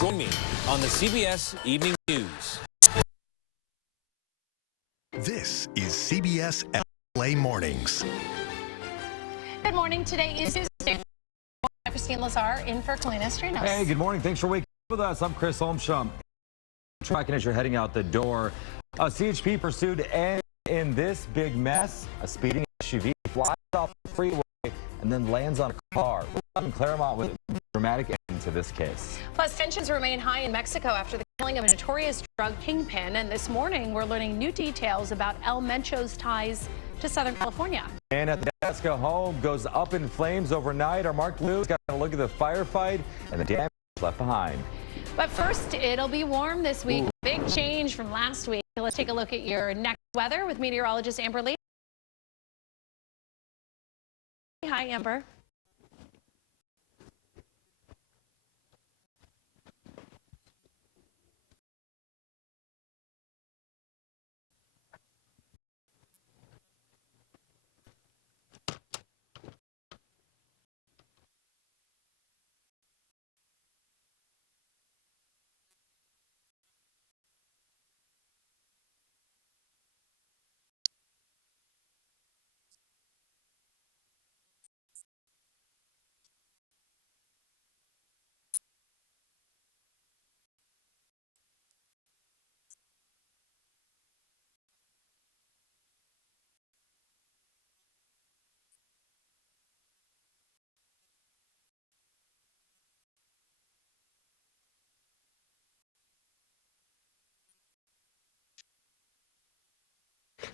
Join me on the CBS Evening News. This is CBS LA Mornings. Good morning. Today is Tuesday. Christine Lazar in for Kalina Strinos. Hey, good morning. Thanks for waking up with us. I'm Chris Holmstrom. Tracking as you're heading out the door. A CHP pursued and in this big mess, a speeding SUV flies off the freeway and then lands on a car. We're in Claremont with a dramatic end to this case. Plus, tensions remain high in Mexico after the killing of a notorious drug kingpin. And this morning, we're learning new details about El Mencho's ties to Southern California. And at the desk, a home goes up in flames overnight. Our Mark Blue's got a look at the firefight and the damage left behind. But first, it'll be warm this week. Big change from last week. Let's take a look at your next weather with meteorologist Amber Lee. Hi, Amber.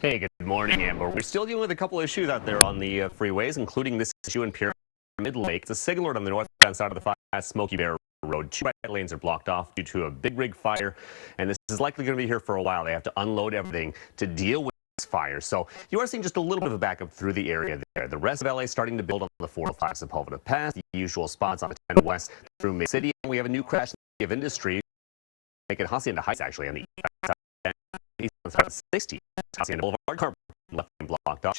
Hey, good morning, Amber. We're still dealing with a couple issues out there on the freeways, including this issue in Pyramid Lake. It's a signal on the northbound side of the Smoky Bear Road. Two right lanes are blocked off due to a big rig fire, and this is likely going to be here for a while. They have to unload everything to deal with this fire. So you are seeing just a little bit of a backup through the area there. The rest of LA is starting to build on the 405 Sepulveda Pass, the usual spots on the 10 West through Mid-City. And we have a new crash of Industry, making Hacienda Heights actually on the east side. East side of 60. Hacienda Boulevard, car left and blocked off.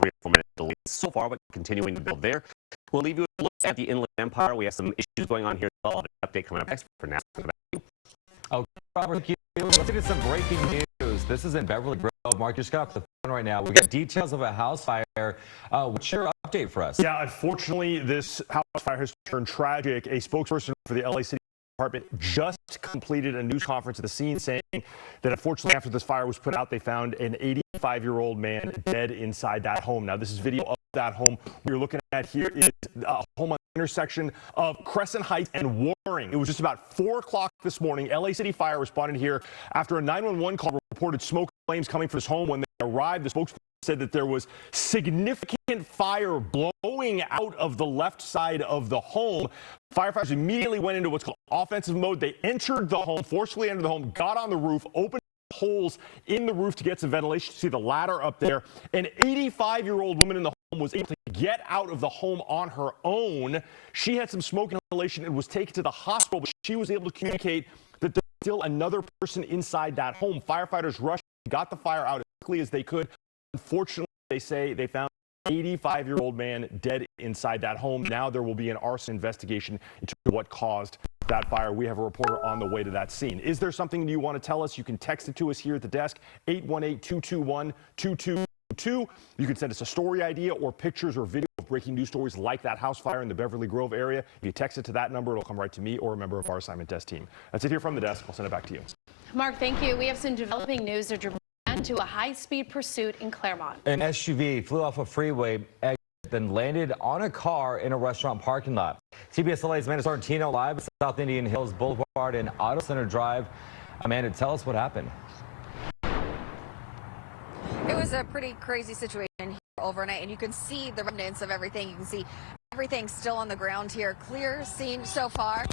3 or 4 minute delays so far, but continuing to build there. We'll leave you a look at the Inland Empire. We have some issues going on here. An update coming up next for now. Okay, Robert, thank you. Let's get to some breaking news. This is in Beverly Grove. Mark, you're just got off the phone right now. We got details of a house fire. What's your update for us? Yeah, unfortunately, this house fire has turned tragic. A spokesperson for the LA City Department just completed a news conference at the scene saying that unfortunately after this fire was put out, they found an 85-year-old man dead inside that home. Now, this is video of that home. We're looking at here is a home on the intersection of Crescent Heights and Waring. It was just about 4 o'clock this morning. LA City Fire responded here after a 911 call reported smoke and flames coming from this home. When they arrived, the spokesperson said that there was significant fire blowing out of the left side of the home. Firefighters immediately went into what's called offensive mode. They entered the home, forcefully entered the home, got on the roof, opened holes in the roof to get some ventilation. You see the ladder up there. An 85-year-old woman in the home was able to get out of the home on her own. She had some smoke inhalation and was taken to the hospital, but she was able to communicate that there's still another person inside that home. Firefighters rushed, got the fire out as quickly as they could. Unfortunately, they say they found an 85-year-old man dead inside that home. Now there will be an arson investigation into what caused that fire. We have a reporter on the way to that scene. Is there something you want to tell us? You can text it to us here at the desk, 818-221-2222. You can send us a story idea or pictures or video of breaking news stories like that house fire in the Beverly Grove area. If you text it to that number, it'll come right to me or a member of our assignment desk team. That's it here from the desk. I'll send it back to you. Mark, thank you. We have some developing news. To a high-speed pursuit in Claremont. An SUV flew off a freeway exit, then landed on a car in a restaurant parking lot. CBS LA's Amanda Sorrentino live at South Indian Hills Boulevard and Auto Center Drive. Amanda, tell us what happened. It was a pretty crazy situation here overnight, and you can see the remnants of everything. You can see everything still on the ground here. Clear scene so far.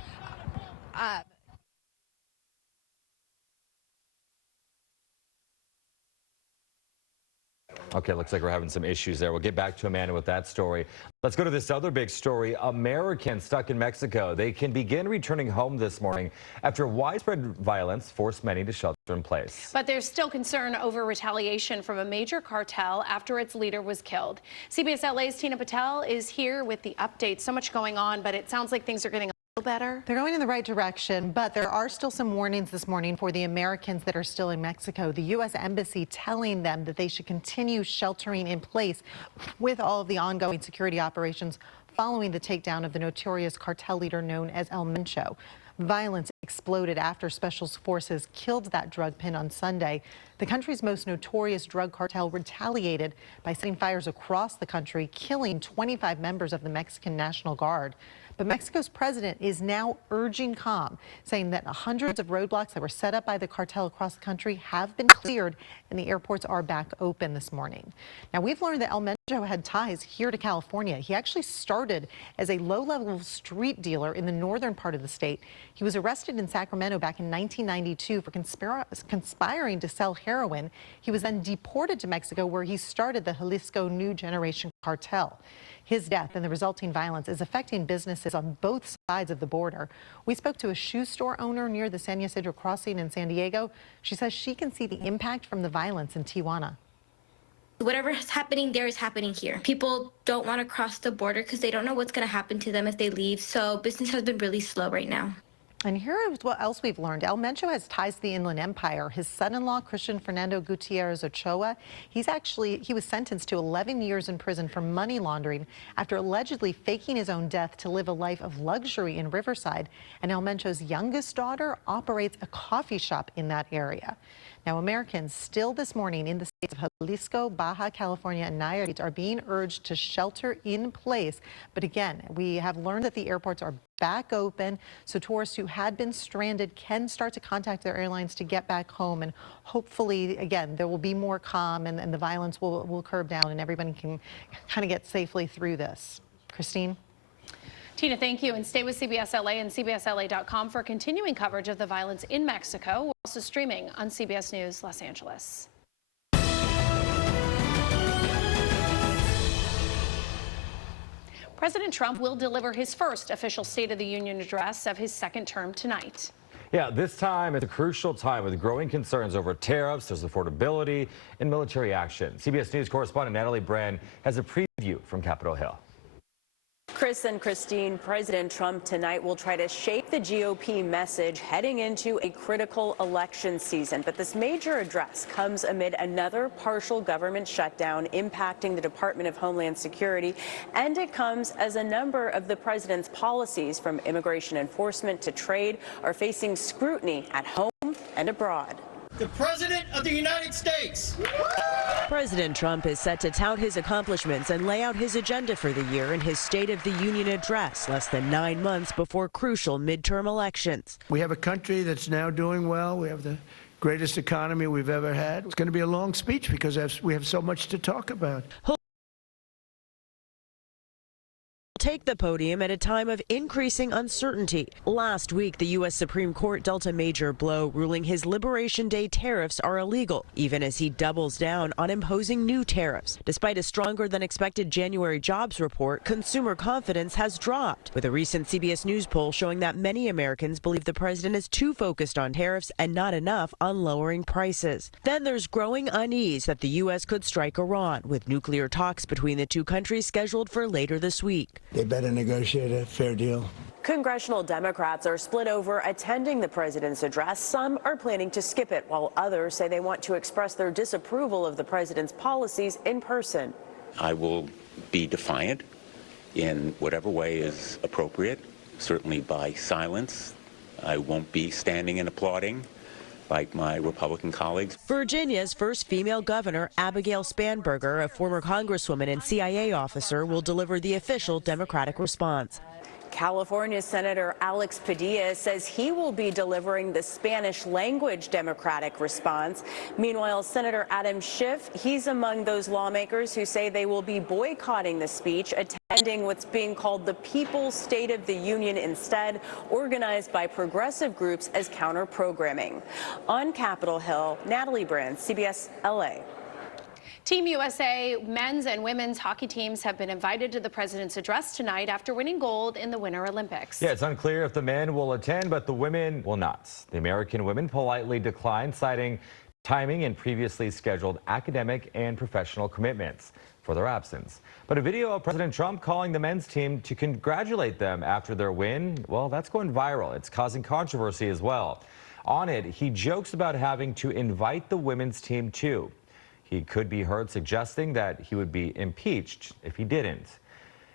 Okay, looks like we're having some issues there. We'll get back to Amanda with that story. Let's go to this other big story. Americans stuck in Mexico. They can begin returning home this morning after widespread violence forced many to shelter in place. But there's still concern over retaliation from a major cartel after its leader was killed. CBS LA's Tina Patel is here with the update. So much going on, but it sounds like things are getting better? They're going in the right direction, but there are still some warnings this morning for the Americans that are still in Mexico. The U.S. Embassy telling them that they should continue sheltering in place with all of the ongoing security operations following the takedown of the notorious cartel leader known as El Mencho. Violence exploded after special forces killed that drug pin on Sunday. The country's most notorious drug cartel retaliated by setting fires across the country, killing 25 members of the Mexican National Guard. But Mexico's president is now urging calm, saying that hundreds of roadblocks that were set up by the cartel across the country have been cleared and the airports are back open this morning. Now, we've learned that El Mencho had ties here to California. He actually started as a low-level street dealer in the northern part of the state. He was arrested in Sacramento back in 1992 for conspiring to sell heroin. He was then deported to Mexico, where he started the Jalisco New Generation cartel. His death and the resulting violence is affecting businesses on both sides of the border. We spoke to a shoe store owner near the San Ysidro crossing in San Diego. She says she can see the impact from the violence in Tijuana. Whatever is happening there is happening here. People don't want to cross the border because they don't know what's going to happen to them if they leave. So business has been really slow right now. And here is what else we've learned. El Mencho has ties to the Inland Empire. His son-in-law, Christian Fernando Gutierrez Ochoa, he was sentenced to 11 years in prison for money laundering after allegedly faking his own death to live a life of luxury in Riverside. And El Mencho's youngest daughter operates a coffee shop in that area. Now, Americans still this morning in the states of Jalisco, Baja California, and Nayarit are being urged to shelter in place. But again, we have learned that the airports are back open, so tourists who had been stranded can start to contact their airlines to get back home. And hopefully, again, there will be more calm and the violence will curb down and everybody can kind of get safely through this. Christine? Tina, thank you. And stay with CBS LA and CBSLA.com for continuing coverage of the violence in Mexico. We're also streaming on CBS News Los Angeles. President Trump will deliver his first official State of the Union address of his second term tonight. Yeah, this time it's a crucial time with growing concerns over tariffs, there's affordability, and military action. CBS News correspondent Natalie Brand has a preview from Capitol Hill. Chris and Christine, President Trump tonight will try to shape the GOP message heading into a critical election season. But this major address comes amid another partial government shutdown impacting the Department of Homeland Security. And it comes as a number of the president's policies, from immigration enforcement to trade, are facing scrutiny at home and abroad. The President of the United States. President Trump is set to tout his accomplishments and lay out his agenda for the year in his State of the Union address less than 9 months before crucial midterm elections. We have a country that's now doing well. We have the greatest economy we've ever had. It's going to be a long speech because we have so much to talk about. Take the podium at a time of increasing uncertainty. Last week, the U.S. Supreme Court dealt a major blow, ruling his Liberation Day tariffs are illegal, even as he doubles down on imposing new tariffs. Despite a stronger than expected January jobs report, consumer confidence has dropped, with a recent CBS News poll showing that many Americans believe the president is too focused on tariffs and not enough on lowering prices. Then there's growing unease that the U.S. could strike Iran, with nuclear talks between the two countries scheduled for later this week. They better negotiate a fair deal. Congressional Democrats are split over attending the president's address. Some are planning to skip it, while others say they want to express their disapproval of the president's policies in person. I will be defiant in whatever way is appropriate, certainly by silence. I won't be standing and applauding like my Republican colleagues. Virginia's first female governor, Abigail Spanberger, a former congresswoman and CIA officer, will deliver the official Democratic response. California Senator Alex Padilla says he will be delivering the Spanish language Democratic response. Meanwhile, Senator Adam Schiff, he's among those lawmakers who say they will be boycotting the speech, attending what's being called the People's State of the Union instead, organized by progressive groups as counter-programming. On Capitol Hill, Natalie Brand, CBS LA. Team USA men's and women's hockey teams have been invited to the president's address tonight after winning gold in the Winter Olympics. Yeah, it's unclear if the men will attend, but the women will not. The American women politely declined, citing timing and previously scheduled academic and professional commitments. for their absence. But a video of President Trump calling the men's team to congratulate them after their win, well, that's going viral. It's causing controversy as well. On it, he jokes about having to invite the women's team too. He could be heard suggesting that he would be impeached if he didn't.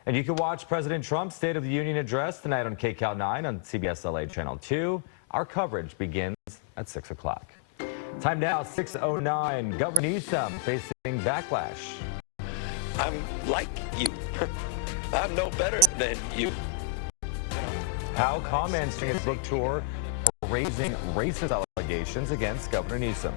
And you can watch President Trump's State of the Union address tonight on KCAL 9 on CBS LA Channel 2. Our coverage begins at 6 o'clock. Time now, 6:09. Governor Newsom facing backlash. I'm like you. I'm no better than you. How comments during his book tour for raising racist allegations against Governor Newsom.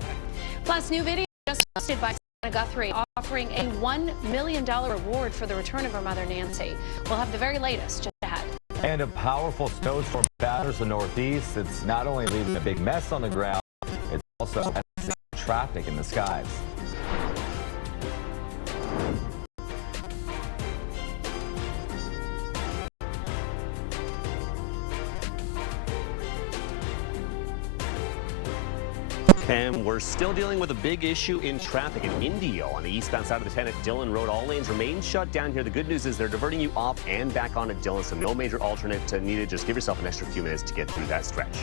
Plus, new video just posted by Guthrie offering a $1 million reward for the return of her mother, Nancy. We'll have the very latest just ahead. And a powerful snowstorm batters the Northeast. It's not only leaving a big mess on the ground, it's also messing traffic in the skies. And we're still dealing with a big issue in traffic in Indio on the eastbound side of the 10 at Dillon Road. All lanes remain shut down here. The good news is they're diverting you off and back on at Dillon, so no major alternate needed. Just give yourself an extra few minutes to get through that stretch.